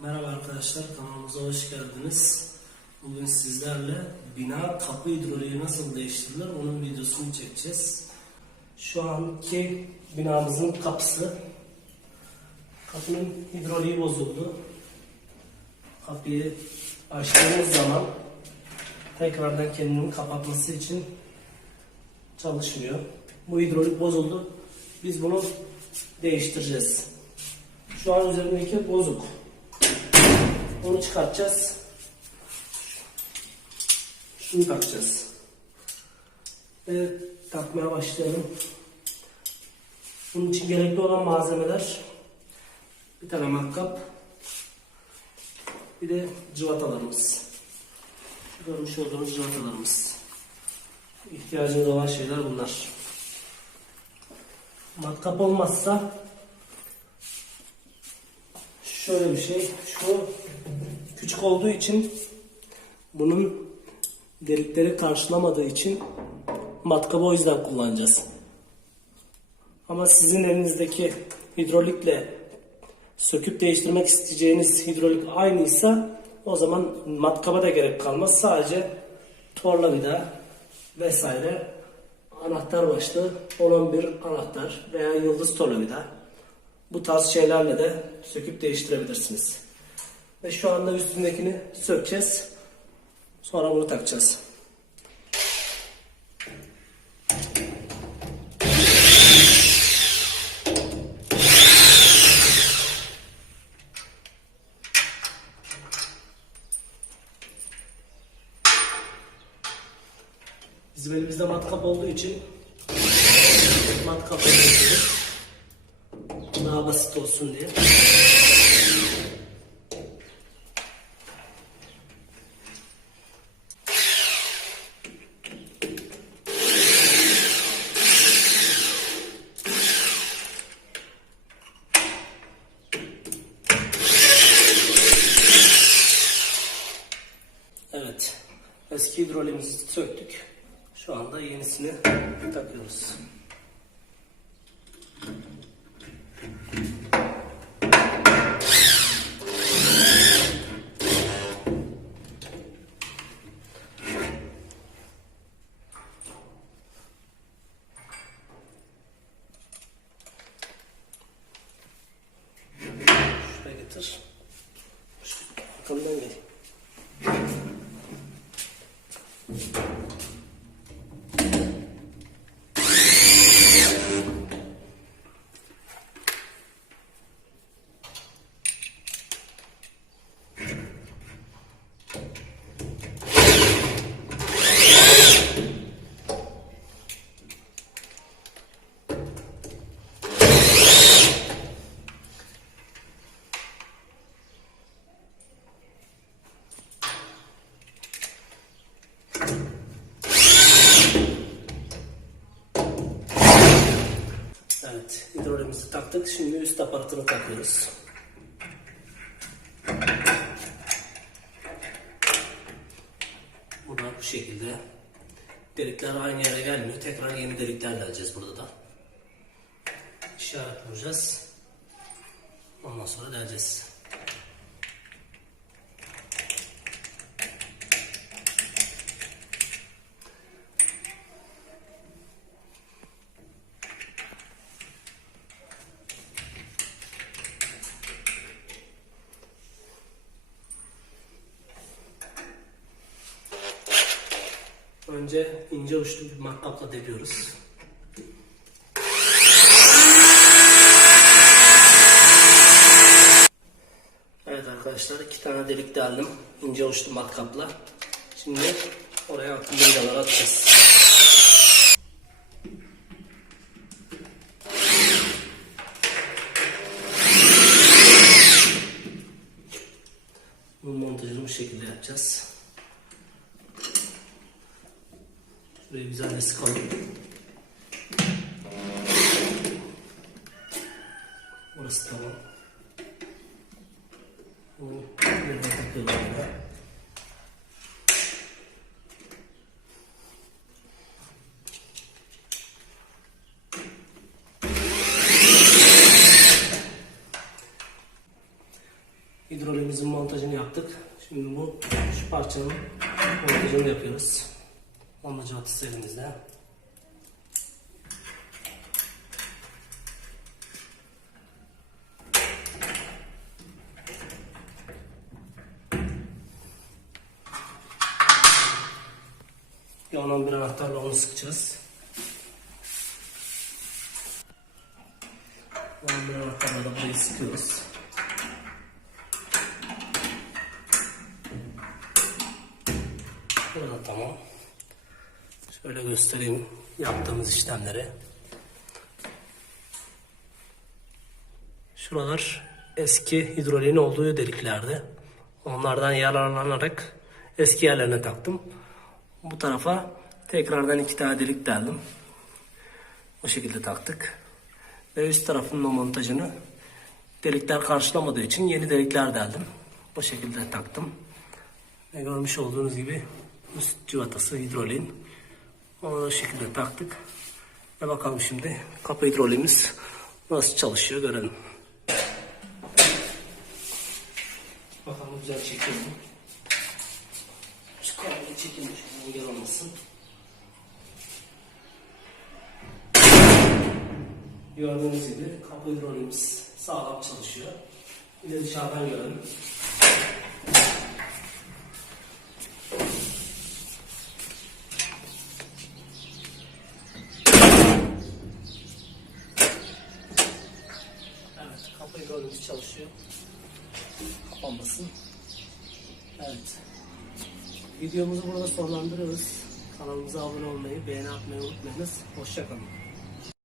Merhaba arkadaşlar, kanalımıza hoş geldiniz. Bugün sizlerle bina kapı hidroliği nasıl değiştirilir onun videosunu çekeceğiz. Şu anki binamızın kapısı. Kapının hidroliği bozuldu. Kapıyı açtığımız zaman tekrardan kendini kapatması için çalışmıyor. Bu hidrolik bozuldu. Biz bunu değiştireceğiz. Şu an üzerindeki bozuk. Onu çıkartacağız. Şunu takacağız. Ve takmaya başlayalım. Bunun için gerekli olan malzemeler bir tane matkap bir de cıvatalarımız. Görmüş olduğunuz cıvatalarımız. İhtiyacımız olan şeyler bunlar. Matkap olmazsa şöyle bir şey. Şu küçük olduğu için bunun delikleri karşılamadığı için matkabı o yüzden kullanacağız. Ama sizin elinizdeki hidrolikle söküp değiştirmek isteyeceğiniz hidrolik aynıysa o zaman matkaba da gerek kalmaz. Sadece tornavida vesaire anahtar başlı olan bir anahtar veya yıldız tornavida bu tarz şeylerle de söküp değiştirebilirsiniz. Ve şu anda üstündekini sökeceğiz. Sonra bunu takacağız. Bizim elimizde matkap olduğu için geçiyoruz. Daha basit olsun diye. Evet. Hidrolimizi söktük. Şu anda yenisini takıyoruz. Şuraya getir. Arkamdan gel. Evet, hidrolimizi taktık. Şimdi üst aparatını takıyoruz. Bu da bu şekilde. Delikler aynı yere gelmiyor. Tekrar yeni delikler deleceğiz burada da. İşaret vuracağız. Ondan sonra deleceğiz. Önce ince uçlu bir matkapla deliyoruz. Evet arkadaşlar iki tane delik deldim ince uçlu matkapla. Şimdi oraya vidaları atacağız. Bunun montajını bu şekilde yapacağız. Şurayı güzelce sıkalım. Burası tamam. Bunu yerine takıyorum yine. hidrolimizin montajını yaptık. Şimdi bu şu parçanın montajını yapıyoruz. Montaj atısı elimizde. Bir 10-11 anahtarla onu sıkacağız. 11 anahtarla da burayı sıkıyoruz. Burada tamam. Şöyle göstereyim yaptığımız işlemleri. Şuralar eski hidroliğin olduğu deliklerdi. Onlardan yararlanarak eski yerlerine taktım. Bu tarafa tekrardan iki tane delik deldim. O şekilde taktık. Ve üst tarafının o montajını delikler karşılamadığı için yeni delikler deldim. Bu şekilde taktım. Ve görmüş olduğunuz gibi üst civatası hidroliğin. Onu da şekilde taktık. Ve bakalım şimdi kapı hidroliğimiz nasıl çalışıyor görelim. Bakalım güzel çekiyor mu? Şu kamerayı çekeyim engel olmasın. Gördüğünüz gibi kapı hidroliğimiz sağlam çalışıyor. Bir de dışarıdan görelim. Evet, kapı hidroliğimiz çalışıyor. Kapanmasın. Evet. Videomuzu burada sonlandırıyoruz. Kanalımıza abone olmayı, beğeni atmayı unutmayınız. Hoşçakalın.